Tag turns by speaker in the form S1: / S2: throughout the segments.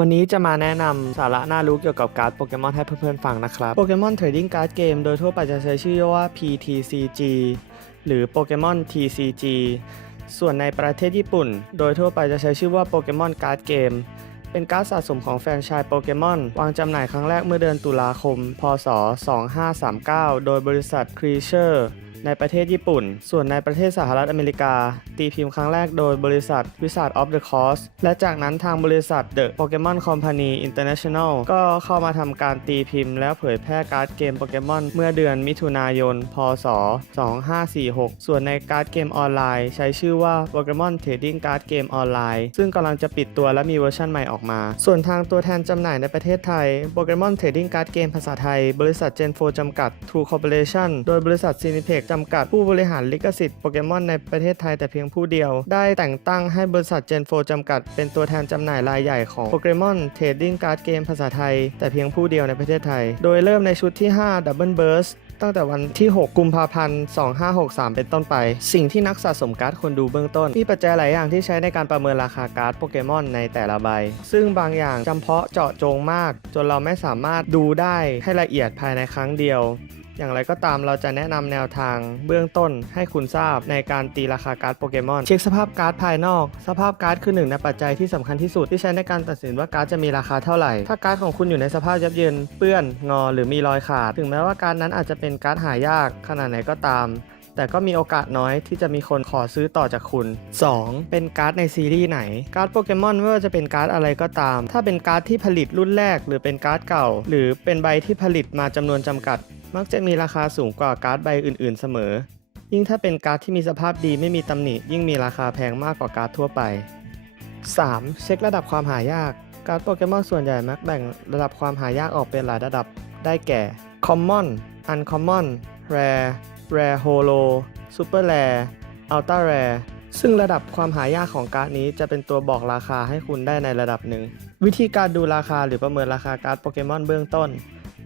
S1: วันนี้จะมาแนะนำสาระน่ารู้เกี่ยวกับการ์ดโปเกมอนให้เพื่อนๆฟังนะครับโปเกมอนเทรดดิ้งการ์ดเกมโดยทั่วไปจะใช้ชื่อว่า PTCG หรือโปเกมอน TCG ส่วนในประเทศญี่ปุ่น โดยทั่วไปจะใช้ชื่อว่าโปเกมอนการ์ดเกมเป็นการ์ดสะสมของแฟรนไชส์โปเกมอนวางจำหน่ายครั้งแรกเมื่อเดือนตุลาคม พศ 2539 โดยบริษัท Creature ในประเทศญี่ปุ่น ส่วนในประเทศสหรัฐอเมริกา ตีพิมพ์ครั้งแรกโดยบริษัท Wizard of the Coast และจากนั้นทางบริษัท The Pokemon Company International ก็เข้ามาทำการตีพิมพ์และเผยแพร่การ์ดเกมโปเกมอนเมื่อเดือนมิถุนายน พศ 2546 ส่วนในการ์ดเกมออนไลน์ใช้ชื่อว่า Pokemon Trading Card Game Online ซึ่งกำลังจะปิดตัวและมีเวอร์ชันใหม่ออกมา ส่วนทางตัวแทนจำหน่ายในประเทศไทย Pokemon Trading Card Game ภาษาไทย บริษัท Gen 4จำกัด True Corporation โดยบริษัท Cineplex จจำกัดผู้บริหารลิขสิทธิ์โปเกมอนในประเทศไทยแต่เพียงผู้เดียว ได้แต่งตั้งให้บริษัท Gen 4จำกัด เป็นตัวแทนจำหน่ายรายใหญ่ของ Pokemon Trading Card Game ภาษาไทย แต่เพียงผู้เดียวในประเทศไทย โดยเริ่มในชุดที่ 5 Double Burst ตั้งแต่วันที่ 6 กุมภาพันธ์ 2563 เป็นต้นไป สิ่งที่นักสะสมการ์ดควรดูเบื้องต้น มีปัจจัยหลายอย่างที่ใช้ในการประเมินราคาการ์ดโปเกมอนในแต่ละใบ ซึ่งบางอย่างจำเพาะเจาะจงมาก จนเราไม่สามารถดูได้ให้ละเอียดภายในครั้งเดียว อย่างไรก็ตามเราจะแนะนำแนวทางเบื้องต้นให้คุณทราบในการตีราคาการ์ดโปเกมอน เช็คสภาพการ์ดภายนอก สภาพการ์ดคือหนึ่งในปัจจัยที่สำคัญที่สุดที่ใช้ในการตัดสินว่าการ์ดจะมีราคาเท่าไหร่ ถ้าการ์ดของคุณอยู่ในสภาพยับเยินเปื้อนงอหรือมีรอยขาด ถึงแม้ว่าการ์ดนั้นอาจจะเป็นการ์ดหายากขนาดไหนก็ตามแต่ก็มีโอกาสน้อยที่จะมีคนขอซื้อต่อจากคุณ 2. เป็นการ์ดในซีรีส์ไหน การ์ดโปเกมอนไม่ว่าจะเป็นการ์ดอะไรก็ตาม ถ้าเป็นการ์ดที่ผลิตรุ่นแรก หรือเป็นการ์ดเก่า หรือเป็นใบที่ผลิตมาจำนวนจำกัด มักจะมีราคาสูงกว่าการ์ดใบอื่น ๆ เสมอ ยิ่งถ้าเป็นการ์ดที่มีสภาพดีไม่มีตำหนิ ยิ่งมีราคาแพงมากกว่าการ์ดทั่วไป 3. เช็คระดับความหายาก การ์ดโปเกมอนส่วนใหญ่มักแบ่งระดับความหายากออกเป็นหลายระดับ ได้แก่ Common Uncommon Rare Rare Holo Super Rare Ultra Rare ซึ่งระดับความหายากของการ์ดนี้จะเป็นตัวบอกราคาให้คุณได้ในระดับหนึ่ง วิธีการดูราคาหรือประเมินราคาการ์ดโปเกมอนเบื้องต้น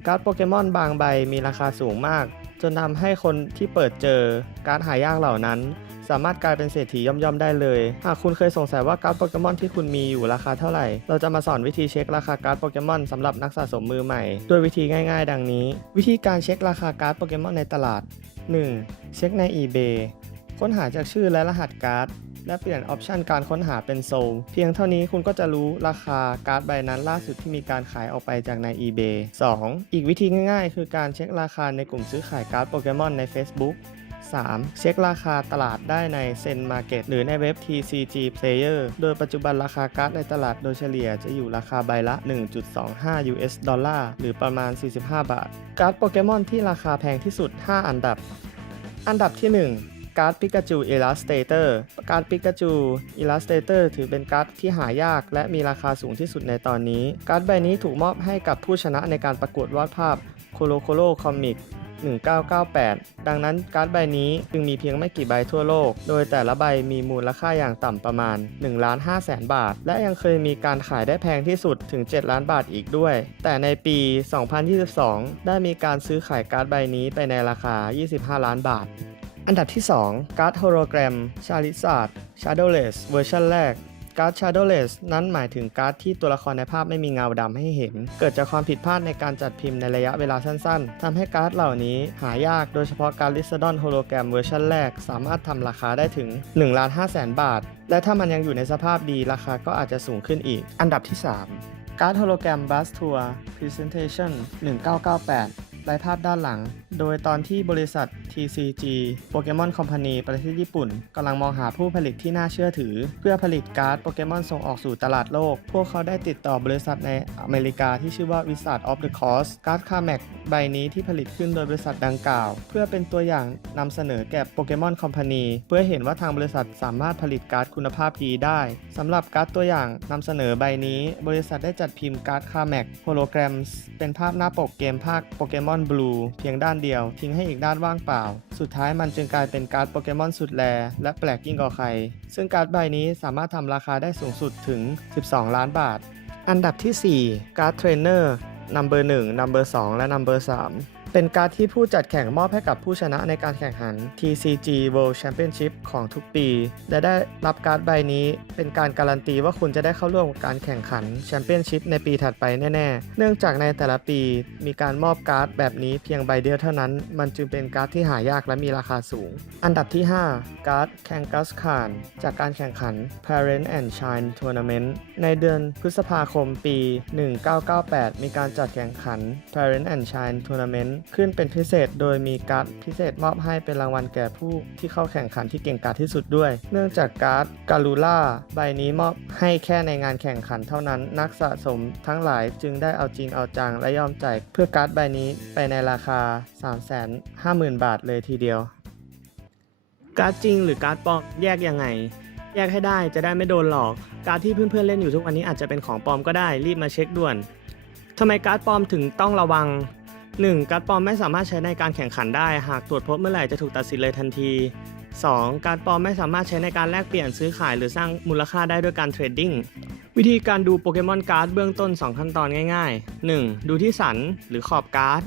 S1: การ์ดโปเกมอนบางใบมีราคาสูงมาก จนทำให้คนที่เปิดเจอการ์ดหายากเหล่านั้น สามารถกลายเป็นเศรษฐีย่อมๆได้เลย หากคุณเคยสงสัยว่าการ์ดโปเกมอนที่คุณมีอยู่ราคาเท่าไหร่ เราจะมาสอนวิธีเช็คราคาการ์ดโปเกมอนสำหรับนักสะสมมือใหม่ด้วยวิธีง่าย ๆ ดังนี้ วิธีการเช็คราคาการ์ดโปเกมอนในตลาด 1. เช็คใน eBay ค้นหาจากชื่อและรหัสการ์ด และเปลี่ยนออปชันการค้นหาเป็นโซลเพียงเท่านี้คุณก็จะรู้ราคาการ์ดใบนั้นล่าสุดที่มีการขายออกไปจากใน eBay 2. อีกวิธีง่ายๆ คือการเช็คราคาในกลุ่มซื้อขายการ์ดโปเกมอนใน Facebook 3. เช็คราคาตลาดได้ใน Zen Market หรือในเว็บ TCG Player โดยปัจจุบันราคาการ์ดในตลาดโดยเฉลี่ยจะอยู่ราคาใบละ 1.25 US ดอลลาร์หรือประมาณ 45 บาท การ์ดโปเกมอนที่ราคาแพงที่สุด 5 อันดับ อันดับที่ 1 การ์ดปิกาจูอิลลัสเตเตอร์การ์ดปิกาจูอิลลัสเตเตอร์ถือเป็นการ์ดที่หายากและมีราคาสูงที่สุดในตอนนี้ การ์ดใบนี้ถูกมอบให้กับผู้ชนะในการประกวดวาดภาพโคโลโคโลคอมิก1998 ดังนั้นการ์ดใบนี้จึงมีเพียงไม่กี่ใบทั่วโลก โดยแต่ละใบมีมูลค่าอย่างต่ำประมาณ1ล้าน5แสนบาท และยังเคยมีการขายได้แพงที่สุดถึง 7 ล้านบาทอีกด้วย แต่ในปี 2022 ได้มีการซื้อขายการ์ดใบนี้ไปในราคา 25 ล้านบาท อันดับที่ 2 การ์ดโฮโลแกรมชาลิซาร์ด Shadowless เวอร์ชันแรกการ์ด Shadowless นั้นหมายถึงการ์ดที่ตัวละครในภาพไม่มีเงาดำให้เห็น เกิดจากความผิดพลาดในการจัดพิมพ์ในระยะเวลาสั้นๆทำให้การ์ดเหล่านี้หายากโดยเฉพาะการ l i s t o n Hologram เวอร์ชันแรก สามารถทำราคาได้ถึง1ล้าน5แสนบาท และถ้ามันยังอยู่ในสภาพดีราคาก็อาจจะสูงขึ้นอีก อันดับที่ 3 การ์ดโฮโลแกรม b u s Tour Presentation 1998 ลายภาพด้านหลัง โดยตอนที่บริษัท TCG Pokemon Company ประเทศญี่ปุ่นกำลังมองหาผู้ผลิตที่น่าเชื่อถือ เพื่อผลิตการ์ดโปเกมอนส่งออกสู่ตลาดโลก พวกเขาได้ติดต่อบริษัทในอเมริกาที่ชื่อว่า Wizard of the Coast การ์ดคาแม็กใบนี้ที่ผลิตขึ้นโดยบริษัทดังกล่าว เพื่อเป็นตัวอย่างนำเสนอแก่ Pokemon Company เพื่อเห็นว่าทางบริษัทสามารถผลิตการ์ดคุณภาพดีได้สำหรับการ์ดตัวอย่างนำเสนอใบนี้ บริษัทได้จัดพิมพ์การ์ดคาแม็กโฮโลแกรมเป็นภาพหน้าปกเกมภาคโปเกมอนบลูเพียงด้านเดียว ทิ้งให้อีกด้านว่างเปล่า สุดท้ายมันจึงกลายเป็นการ์ดโปเกมอนสุดแรและแปลกยิ่งกว่าใคร ซึ่งการ์ดใบนี้สามารถทำราคาได้สูงสุดถึง 12 ล้านบาท อันดับที่ 4 การ์ดเทรนเนอร์นัมเบอร์1นัมเบอร์2และนัมเบอร์3 เป็นการ์ดที่ผู้จัดแข่งมอบให้กับผู้ชนะในการแข่งขัน TCG World Championship ของทุกปี และได้รับการ์ดใบนี้ เป็นการการันตีว่าคุณจะได้เข้าร่วมการแข่งขันแชมเปี้ยนชิพในปีถัดไปแน่ๆ เนื่องจากในแต่ละปีมีการมอบการ์ดแบบนี้เพียงใบเดียวเท่านั้น มันจึงเป็นการ์ดที่หายากและมีราคาสูง อันดับที่ 5 การ์ดแข่งกัสคานจากการแข่งขัน Parent and Child Tournament ในเดือนพฤษภาคมปี 1998 มีการจัดแข่งขัน Parent and Child Tournament ขึ้นเป็นพิเศษ โดยมีการ์ดพิเศษมอบให้เป็นรางวัลแก่ผู้ที่เข้าแข่งขันที่เก่งกาจที่สุดด้วย เนื่องจากการ์ดการูล่าใบนี้มอบให้แค่ในงานแข่งขันเท่านั้น นักสะสมทั้งหลายจึงได้เอาจริงเอาจังและยอมจ่ายเพื่อการ์ดใบนี้ไปในราคา 350,000 บาทเลยทีเดียว การ์ดจริงหรือการ์ดปลอมแยกยังไงแยกให้ได้จะได้ไม่โดนหลอก การ์ดที่เพื่อนๆเล่นอยู่ทุกวันนี้อาจจะเป็นของปลอมก็ได้รีบมาเช็คด่วนทำไมการ์ดปลอมถึงต้องระวัง 1. การ์ดปลอมไม่สามารถใช้ในการแข่งขันได้ หากตรวจพบเมื่อไหร่จะถูกตัดสินเลยทันที 2. การ์ดปลอมไม่สามารถใช้ในการแลกเปลี่ยนซื้อขายหรือสร้างมูลค่าได้ด้วยการเทรดดิ้งวิธีการดูโปเกมอนการ์ดเบื้องต้น 2 ขั้นตอนง่ายๆ 1. ดูที่สันหรือขอบการ์ด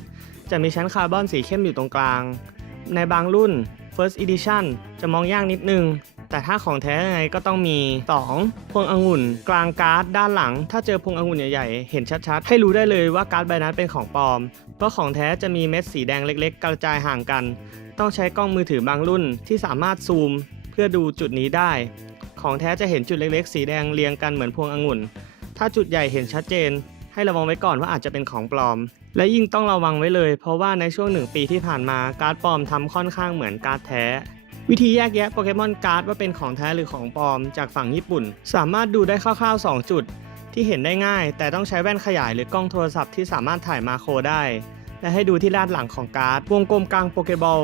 S1: จะมีชั้นคาร์บอนสีเข้มอยู่ตรงกลาง ในบางรุ่น First Edition จะมองยากนิดนึง แต่ถ้าของแท้ยังไงก็ต้องมี 2. พวงองุ่น กลางการ์ดด้านหลัง ถ้าเจอพวงองุ่นใหญ่ๆ เห็นชัดๆ ให้รู้ได้เลยว่าการ์ดใบนั้นเป็นของปลอม เพราะของแท้จะมีเม็ดสีแดงเล็ก ๆ กระจายห่างกัน ต้องใช้กล้องมือถือบางรุ่นที่สามารถซูม เพื่อดูจุดนี้ได้ ของแท้จะเห็นจุดเล็กๆ สีแดงเรียงกันเหมือนพวงองุ่น ถ้าจุดใหญ่เห็นชัดเจน ให้ระวังไว้ก่อนว่าอาจจะเป็นของปลอม และยิ่งต้องระวังไว้เลย เพราะว่าในช่วงหนึ่งปีที่ผ่านมาการ์ดปลอมทำค่อนข้างเหมือนการ์ดแท้ วิธีแยกแยะโปเกมอนการ์ดว่าเป็นของแท้หรือของปลอมจากฝั่งญี่ปุ่น สามารถดูได้คร่าวๆ 2 จุด ที่เห็นได้ง่าย แต่ต้องใช้แว่นขยายหรือกล้องโทรศัพท์ที่สามารถถ่ายมาโครได้ และให้ดูที่ด้านหลังของการ์ด วงกลมกลางโปเกบอล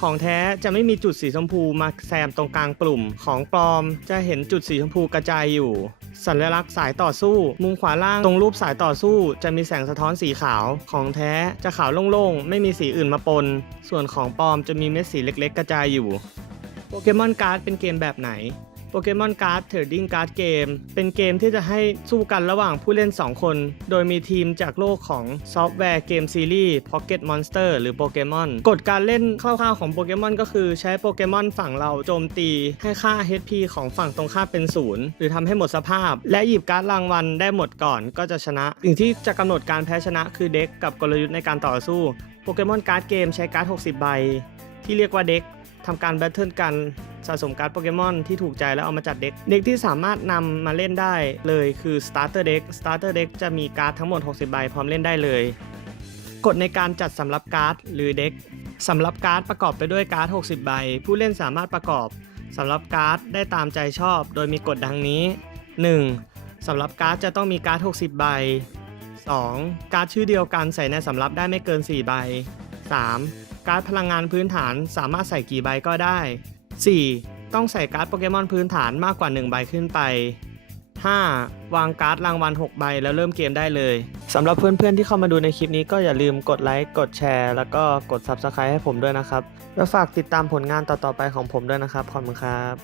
S1: ของแท้จะไม่มีจุดสีชมพูมาแซมตรงกลางกลุ่ม ของปลอม จะเห็นจุดสีชมพูกระจายอยู่ สัญลักษณ์สายต่อสู้ มุมขวาล่างตรงรูปสายต่อสู้ จะมีแสงสะท้อนสีขาวของแท้จะขาวโล่งๆ ไม่มีสีอื่นมาปน ส่วนของปลอมจะมีเม็ดสีเล็กๆ กระจายอยู่ โปเกมอนการ์ดเป็นเกมแบบไหน โปเกมอนการ์ดเทรดดิ้งการ์ดเกมเป็นเกมที่จะให้สู้กันระหว่างผู้เล่น 2 คน โดยมีทีมจากโลกของซอฟต์แวร์เกมซีรีส์ Pocket Monster หรือโปเกมอนกฎการเล่นคร่าวๆของโปเกมอนก็คือใช้โปเกมอนฝั่งเราโจมตี ให้ค่า HP ของฝั่งตรงข้ามเป็นศูนย์หรือทำให้หมดสภาพ และหยิบการ์ดรางวัลได้หมดก่อนก็จะชนะสิ่งที่จะกำหนดการแพ้ชนะคือเด็กกับกลยุทธ์ในการต่อสู้โปเกมอนการ์ดเกมใช้การ์ด 60 ใบ ที่เรียกว่าเด็กทำการแบทเทิลกัน สะสมการ์ดโปเกมอนที่ถูกใจแล้วเอามาจัดเด็ก เด็กที่สามารถนำมาเล่นได้เลยคือ Starter Deck Starter Deck จะมีการ์ดทั้งหมด 60 ใบพร้อมเล่นได้เลย กฎในการจัดสำรับการ์ดหรือเด็กสำรับการ์ดประกอบไปด้วยการ์ด 60 ใบ ผู้เล่นสามารถประกอบสำรับการ์ดได้ตามใจชอบ โดยมีกฎดังนี้ 1. สำรับการ์ดจะต้องมีการ์ด 60 ใบ 2. การ์ดชื่อเดียวกันใส่ในสำรับได้ไม่เกิน 4 ใบ 3. การ์ดพลังงานพื้นฐานสามารถใส่กี่ใบก็ได้ 4. ต้องใส่การ์ดโปเกมอนพื้นฐานมากกว่า 1 ใบขึ้นไป 5. วางการ์ดรางวัล 6 ใบแล้วเริ่มเกมได้เลย สำหรับเพื่อนๆที่เข้ามาดูในคลิปนี้ก็อย่าลืมกดไลค์ กดแชร์ แล้วก็กด Subscribe ให้ผมด้วยนะครับ แล้วฝากติดตามผลงานต่อๆไปของผมด้วยนะครับ ขอบคุณครับ